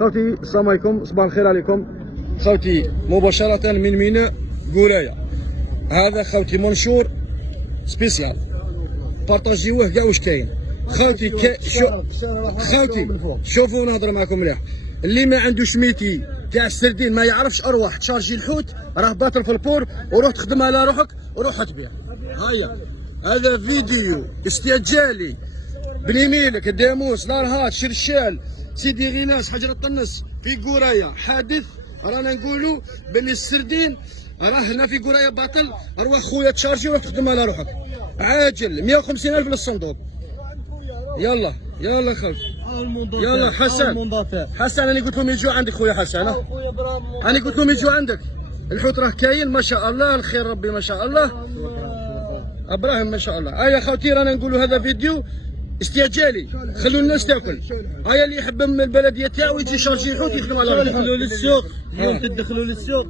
خوتي السلام عليكم، صباح الخير عليكم. خوتي مباشرة من ميناء قراية. هذا خوتي منشور سبيسيال، بارطاجيوه كاع واش كاين. خوتي خوتي شوفوا نهضر معكم مليح. اللي ما عندوش ميتي تاع السردين ما يعرفش اروح تشارجي الحوت، راه باطل في البور وروح تخدم على روحك وروح تبيع. هيا هذا فيديو استعجالي باليمينك داموس نارهات شرشال سيدي غيناس حجر الطنس في قرايه. حادث رانا نقولوا باللي السردين راه هنا في قرايه باطل. اروح خويا تشارجي وروح تخدم على روحك عاجل. 150,000 للصندوق. يلا يلا خوتي يلا. حسن انا قلت لهم يجوا عندك خويا حسن. انا قلت لهم يجوا عندك. الحوت راه كاين ما شاء الله، الخير ربي ما شاء الله. ابراهيم ما شاء الله. هيا خوتي رانا نقولوا هذا فيديو استعجالي، خلوا الناس تاكل. هيا اللي يحب من البلديه تاعو يجي يشارجي الحوت يخدم على روحه. تدخلوا للسوق اليوم، تدخلوا للسوق